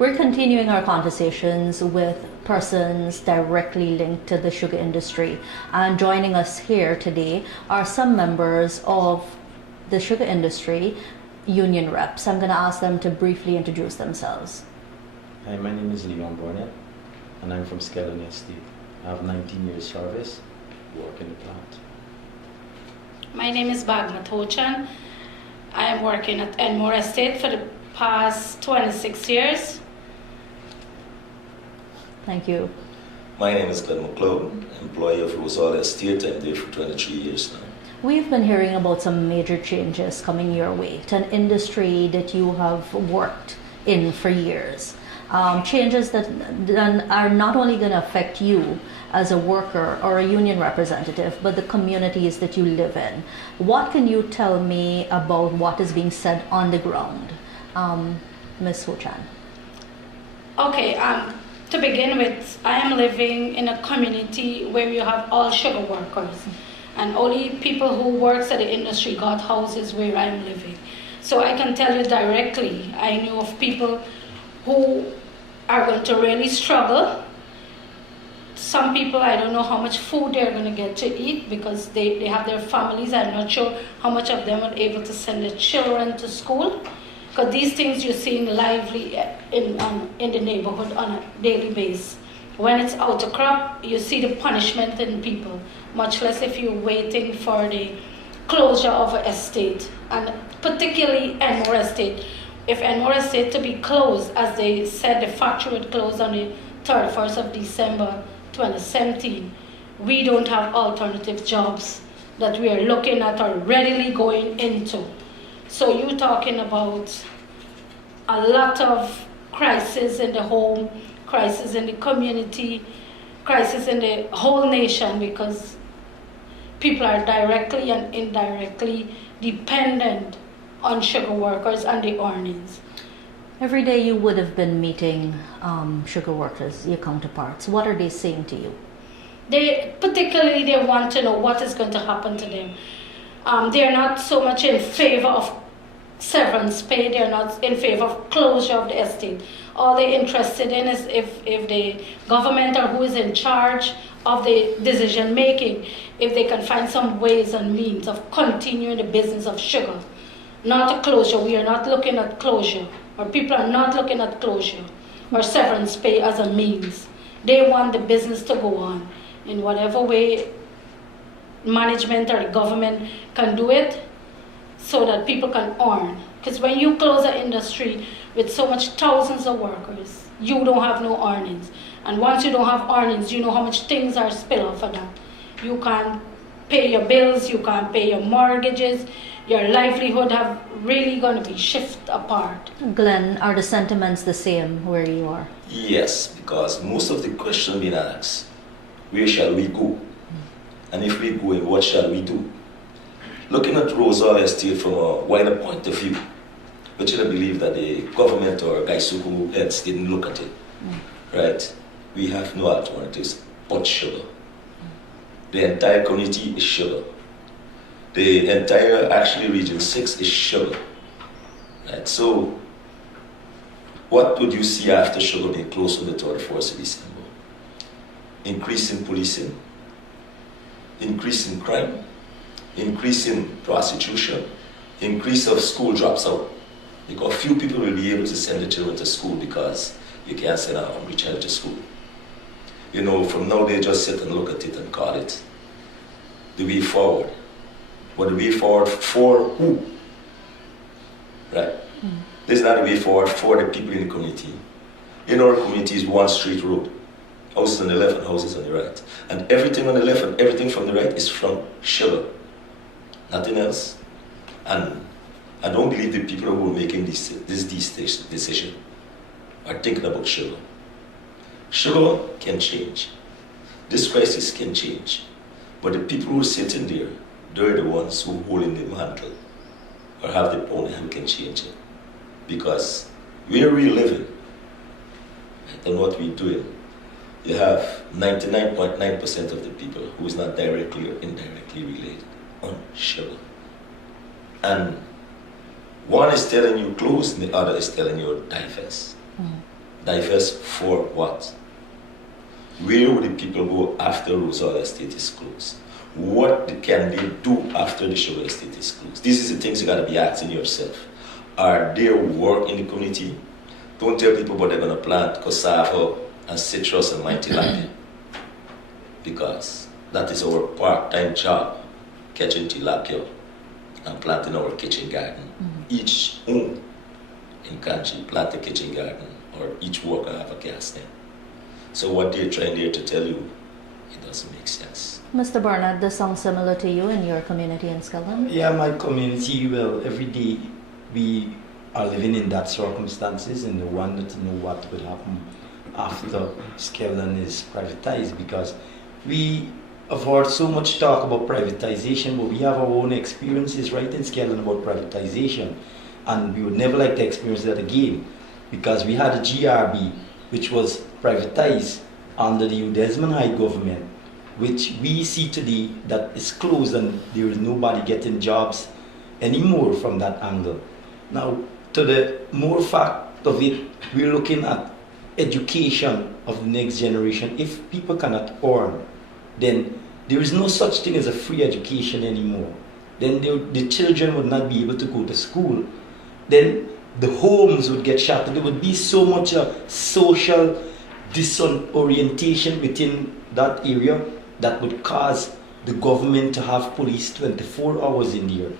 We're continuing our conversations with persons directly linked to the sugar industry. And joining us here today are some members of the sugar industry union reps. I'm going to ask them to briefly introduce themselves. Hi, my name is Leon Burnett, and I'm from Skeldon Estate. I have 19 years service, work in the plant. My name is Bagma Tochan. I am working at Enmore Estate for the past 26 years. Thank you. My name is Glenn McLeod, employee of Rosal Estate. I'm there for 23 years now. We've been hearing about some major changes coming your way to an industry that you have worked in for years. Changes that are not only going to affect you as a worker or a union representative, but the communities that you live in. What can you tell me about what is being said on the ground? Ms. Ho-chan. Okay, to begin with, I am living in a community where you have all sugar workers, and only people who works at the industry got houses where I'm living. So I can tell you directly, I know of people who are going to really struggle. Some people, I don't know how much food they're going to get to eat because they have their families. I'm not sure how much of them are able to send their children to school. Because these things you're seeing lively in the neighborhood on a daily basis. When it's out of crop, you see the punishment in people, much less if you're waiting for the closure of an estate, and particularly Enmore Estate. If Enmore Estate to be closed, as they said the factory would close on the 31st of December 2017, we don't have alternative jobs that we are looking at or readily going into. So you're talking about a lot of crisis in the home, crisis in the community, crisis in the whole nation, because people are directly and indirectly dependent on sugar workers and the earnings. Every day you would have been meeting sugar workers, your counterparts. What are they saying to you? They want to know what is going to happen to them. They're not so much in favor of severance pay. They're not in favor of closure of the estate. All they're interested in is if the government or who is in charge of the decision making, if they can find some ways and means of continuing the business of sugar. Not a closure. We are not looking at closure, or people are not looking at closure or severance pay as a means. They want the business to go on in whatever way management or the government can do it, so that people can earn. Because when you close an industry with so much thousands of workers, you don't have no earnings. And once you don't have earnings, you know how much things are spill off of that. You can't pay your bills, you can't pay your mortgages, your livelihood have really going to be shifted apart. Glenn, are the sentiments the same where you are? Yes, because most of the question being asked, where shall we go? And if we go, what shall we do? Looking at Rosal Estate from a wider point of view, but you don't believe that the government or Gaisuku heads didn't look at it, right? We have no alternatives but sugar. The entire community is sugar. The entire, actually, Region 6 is sugar, right? So, what would you see after sugar being closed on the 31st of December? Increase in policing, increase in crime, increase in prostitution, increase of school drops out. Because few people will be able to send their children to school because you can't send a hungry child to school. You know, from now they just sit and look at it and call it the way forward. But the way forward for who? Right? This is not the way forward for the people in the community. In our community is one straight road. Houses on the left and houses on the right. And everything on the left and everything from the right is from sugar. Nothing else. And I don't believe the people who are making this decision are thinking about sugar. Sugar can change. This crisis can change. But the people who are sitting there, they're the ones who hold in the mantle or have the power and can change it. Because where we're living and what we're doing, you have 99.9% of the people who is not directly or indirectly related on sugar. And one is telling you close and the other is telling you divest. Divest for what? Where would the people go after Rosal Estate is closed? What can they do after the sugar estate is closed? These are the things you gotta be asking yourself. Are there work in the community? Don't tell people what they're gonna plant cassava and citrus and mighty lion. Because that is our part-time job, catching tilapia and planting our kitchen garden. Each home in country plant a kitchen garden, or each worker have a gas tank. So what they're trying there to tell you, it doesn't make sense. Mr. Bernard, this sounds similar to you in your community in Skeldon? Yeah, my community, well, every day we are living in that circumstances and we wonder to know what will happen after Skeldon is privatized, because we have heard so much talk about privatization, but we have our own experiences right in Skeldon about privatization, and we would never like to experience that again, because we had a GRB which was privatized under the Desmond High government, which we see today that is closed and there is nobody getting jobs anymore from that angle. Now, to the more fact of it, we're looking at education of the next generation. If people cannot earn, then there is no such thing as a free education anymore. Then the children would not be able to go to school. Then the homes would get shattered. There would be so much social disorientation within that area that would cause the government to have police 24 hours in there.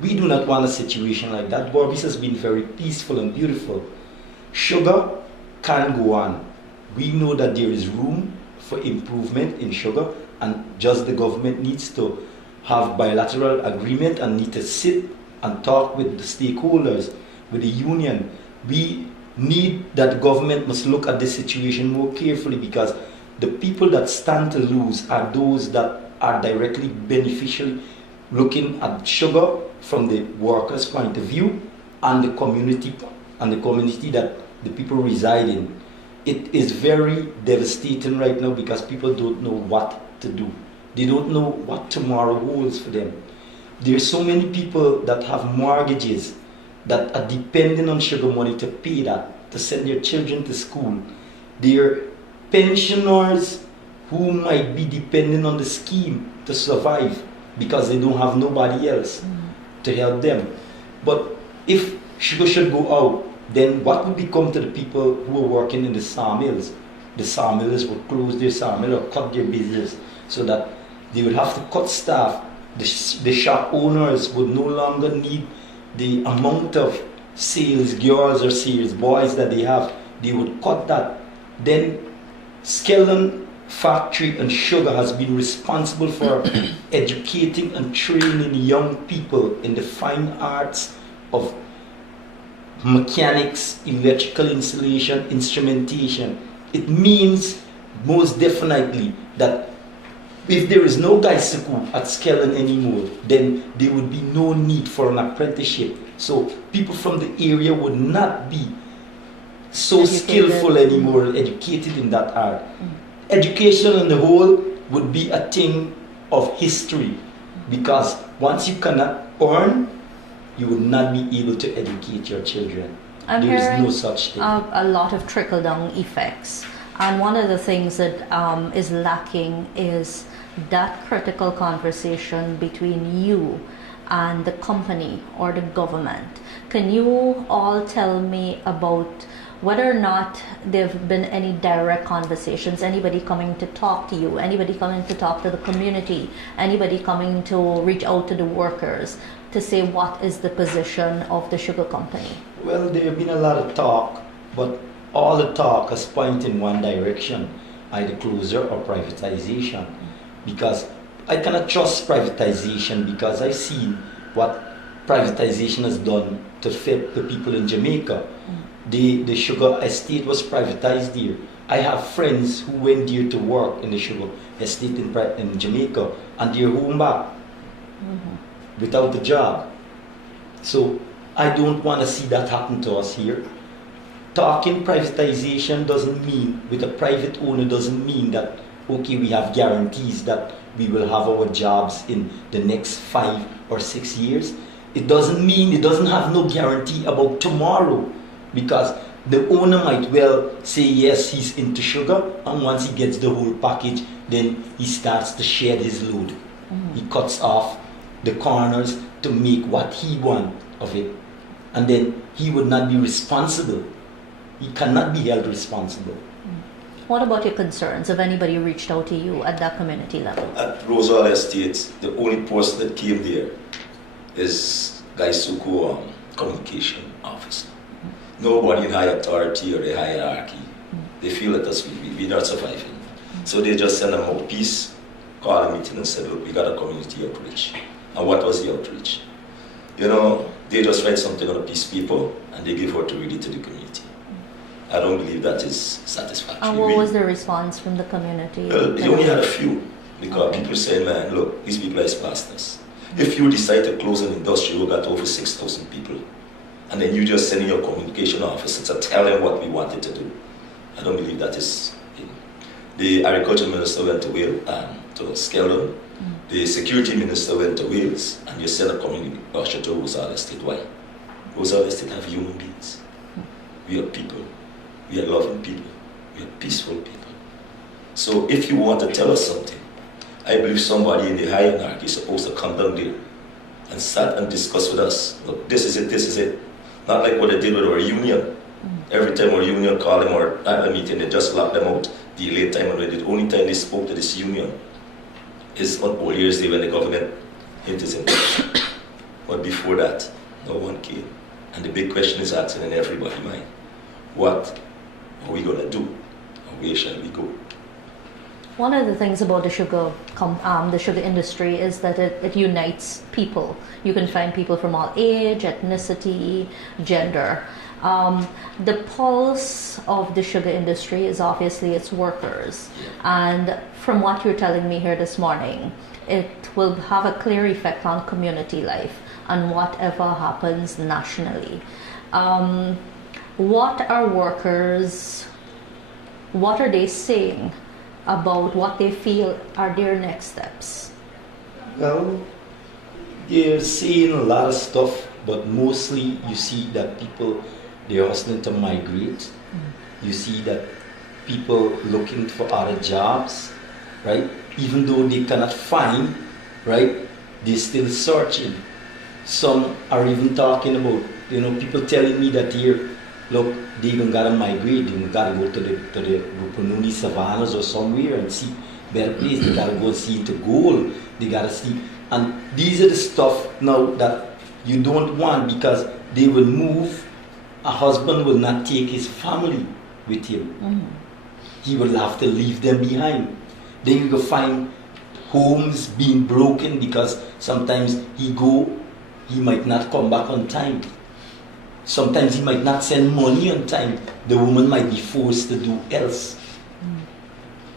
We do not want a situation like that. Borbis has been very peaceful and beautiful. Sugar can go on. We know that there is room for improvement in sugar, and just the government needs to have bilateral agreement and need to sit and talk with the stakeholders, with the union. We need that the government must look at this situation more carefully, because the people that stand to lose are those that are directly beneficially looking at sugar from the workers' point of view and the community that the people reside in. It is very devastating right now because people don't know what to do. They don't know what tomorrow holds for them. There are so many people that have mortgages that are depending on sugar money to pay that, to send their children to school. There are pensioners who might be depending on the scheme to survive because they don't have nobody else to help them. But if sugar should go out, then what would become to the people who are working in the sawmills? The sawmillers would close their sawmill or cut their business, so that they would have to cut staff. The shop owners would no longer need the amount of sales girls or sales boys that they have. They would cut that. Then Skeldon Factory and Sugar has been responsible for educating and training young people in the fine arts of mechanics, electrical installation, instrumentation. It means most definitely that if there is no bicycle at Skeldon anymore, then there would be no need for an apprenticeship. So people from the area would not be so skillful anymore, educated in that art. Education on the whole would be a thing of history, because once you cannot earn, you will not be able to educate your children. There is no such thing. A lot of trickle-down effects. And one of the things that is lacking is that critical conversation between you and the company or the government. Can you all tell me about whether or not there have been any direct conversations, anybody coming to talk to you, anybody coming to talk to the community, anybody coming to reach out to the workers to say what is the position of the sugar company? Well, there have been a lot of talk, but all the talk has pointed in one direction, either closure or privatization. Because I cannot trust privatization, because I've seen what privatization has done to affect the people in Jamaica. The sugar estate was privatized there. I have friends who went there to work in the sugar estate in Jamaica, and they're home back without a job. So I don't want to see that happen to us here. Talking privatization doesn't mean, with a private owner, doesn't mean that, okay, we have guarantees that we will have our jobs in the next 5 or 6 years. It doesn't mean, it doesn't have no guarantee about tomorrow, because The owner might well say yes, he's into sugar, and once he gets the whole package, then he starts to shed his load. He cuts off the corners to make what he wants of it. And then he would not be responsible. He cannot be held responsible. What about your concerns? Have anybody reached out to you at that community level? At Rosal Estate, the only person that came there is Guy Suko, communication officer. Nobody in high authority or the hierarchy. They feel that us, we're not surviving. So they just send them out peace, call a meeting and said, look, we got a community outreach. And what was the outreach? You know, they just write something on a piece of paper and they give out to read it to the community. I don't believe that is satisfactory. And what was the response from the community? Well, they only had a few, because people say, man, look, these people are pastors. If you decide to close an industry, we got over 6,000 people, and then you just send in your communication officer to tell them what we wanted to do, I don't believe that is. The agriculture minister went to Wales, to Skeldon. The security minister went to Wales, and you send a community usher to Rosal Estate. Why? Rosal Estate have human beings. We are people. We are loving people. We are peaceful people. So if you want to tell us something, I believe somebody in the hierarchy is supposed to come down there and start and discuss with us. Look, this is it, this is it. Not like what they did with our union. Every time our union called them or at a meeting, they just locked them out. The late time already. The only time they spoke to this union is on All Year's Day when the government hit his impact. But before that, no one came. And the big question is asking in everybody's mind, what are we going to do? And where shall we go? One of the things about the sugar industry is that it unites people. You can find people from all age, ethnicity, gender. The pulse of the sugar industry is obviously its workers. And from what you're telling me here this morning, it will have a clear effect on community life and whatever happens nationally. What are workers, what are they saying about what they feel are their next steps? Well, they're saying a lot of stuff, but mostly you see that people, they're hustling to migrate. You see that people looking for other jobs, right? Even though they cannot find, right? They're still searching. Some are even talking about, people telling me that here, look, they even gotta migrate, they even gotta go to the Rupununi savannas or somewhere and see better place. They gotta go see the gold. They gotta see, and these are the stuff now that you don't want, because they will move. A husband will not take his family with him. He will have to leave them behind. Then you will find homes being broken because sometimes he might not come back on time. Sometimes he might not send money on time. The woman might be forced to do else.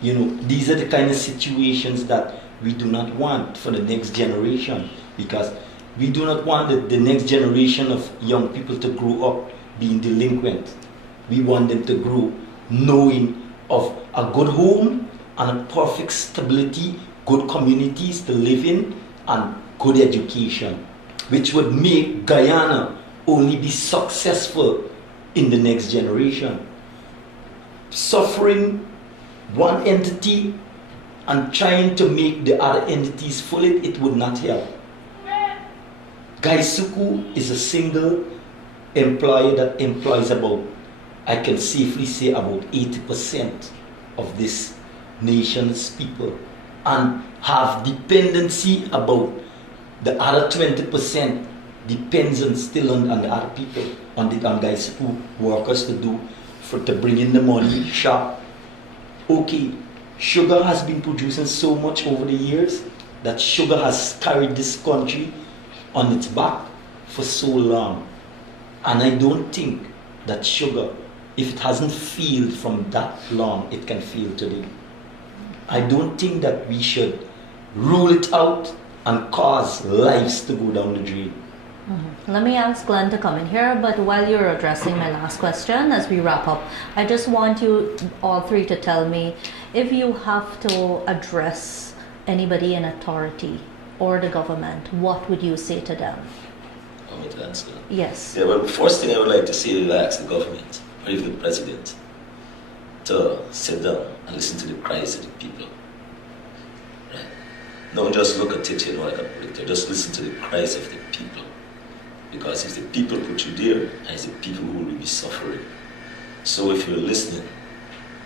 These are the kind of situations that we do not want for the next generation, because we do not want the next generation of young people to grow up being delinquent. We want them to grow knowing of a good home and a perfect stability, good communities to live in, and good education, which would make Guyana only be successful in the next generation. Suffering one entity and trying to make the other entities full, it would not help. Gaisuku is a single employer that employs about, I can safely say, about 80% of this nation's people, and have dependency about the other 20% depends on still on the other people, on Gaisuku workers to bring in the money, shop. Okay, sugar has been producing so much over the years that sugar has carried this country on its back for so long. And I don't think that sugar, if it hasn't failed from that long, it can fail today. I don't think that we should rule it out and cause lives to go down the drain. Let me ask Glenn to come in here, but while you're addressing my last question as we wrap up, I just want you all three to tell me, if you have to address anybody in authority or the government, what would you say to them? Want me to answer? Yes. Yeah, well, the first thing I would like to say is ask the government. or even the president to sit down and listen to the cries of the people. Right? Don't just look at it, like a predictor. Just listen to the cries of the people. Because it's the people put you there, and it's the people who will be suffering. So if you're listening,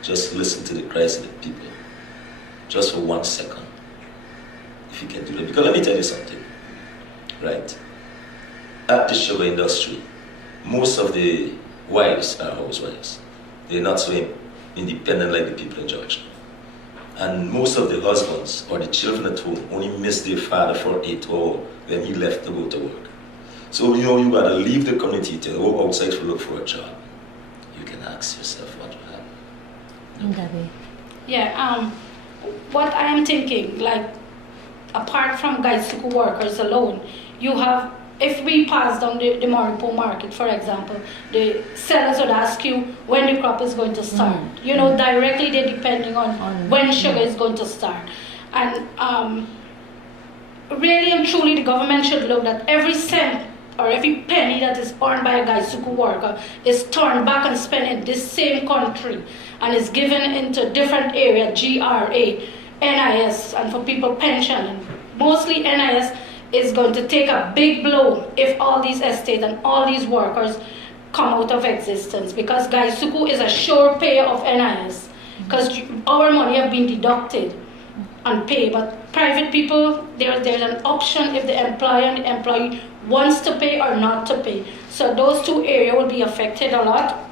just listen to the cries of the people. Just for 1 second. If you can do that. Because let me tell you something. Right? At the sugar industry, most of the wives are housewives. They're not so independent like the people in Georgia. And most of the husbands or the children at home only miss their father for 8 hours when he left to go to work. So you gotta leave the community to go outside to look for a job. You can ask yourself what will happen. Debbie. Yeah, what I am thinking, like, apart from Gaisuku workers alone, you have, if we pass down the Maripo market, for example, the sellers would ask you when the crop is going to start. Directly they're depending on when sugar is going to start. And really and truly, the government should look at every cent or every penny that is earned by a Gaisuku worker is turned back and spent in this same country and is given into different areas, GRA, NIS, and for people pension. And mostly NIS is going to take a big blow if all these estates and all these workers come out of existence, because Gaisuku is a sure payer of NIS, because our money have been deducted and paid. But private people, there's an option if the employer and the employee wants to pay or not to pay. So those two areas will be affected a lot.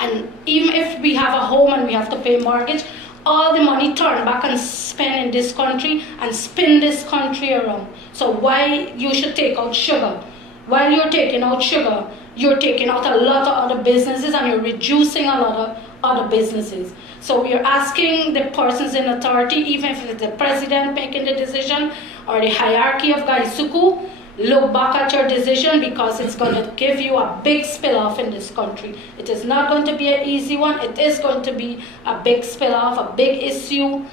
And even if we have a home and we have to pay mortgage, all the money turned back and spent in this country and spin this country around. So why you should take out sugar? While you're taking out sugar, you're taking out a lot of other businesses and you're reducing a lot of other businesses. So we are asking the persons in authority, even if it's the president making the decision or the hierarchy of Gaisuku, look back at your decision, because it's going to give you a big spill-off in this country. It is not going to be an easy one. It is going to be a big spill-off, a big issue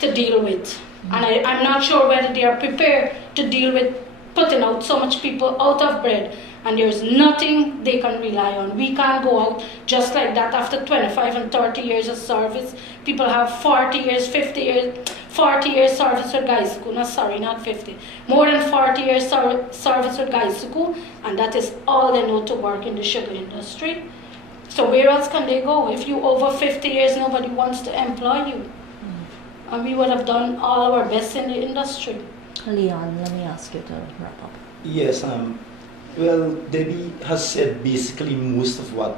to deal with. And I'm not sure whether they are prepared to deal with putting out so much people out of bread, and there's nothing they can rely on. We can't go out just like that after 25 and 30 years of service. People have 40 years, 50 years, 40 years service with Gaisuku. No, sorry, not 50. More than 40 years service with Gaisuku, and that is all they know to work in the sugar industry. So where else can they go? If you over 50 years, nobody wants to employ you. And we would have done all our best in the industry. Leon, let me ask you to wrap up. Yes, well, Debbie has said basically most of what,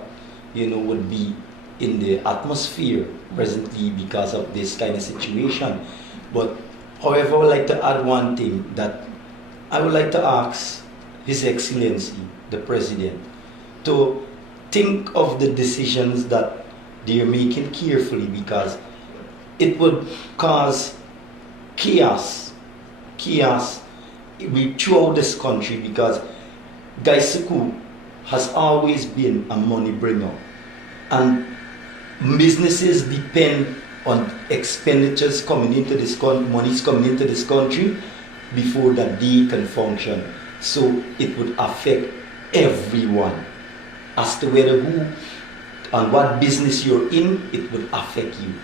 would be in the atmosphere presently because of this kind of situation. But, however, I would like to add one thing, that I would like to ask His Excellency, the President, to think of the decisions that they are making carefully, because it would cause chaos throughout this country, because Gaisuku has always been a money bringer, and businesses depend on expenditures coming into this country, monies coming into this country before that they can function. So it would affect everyone. As to whether who and what business you're in, it would affect you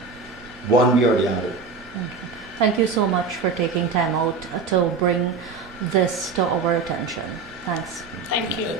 one way or the other. Okay. Thank you so much for taking time out to bring this to our attention. Thanks. Thank you.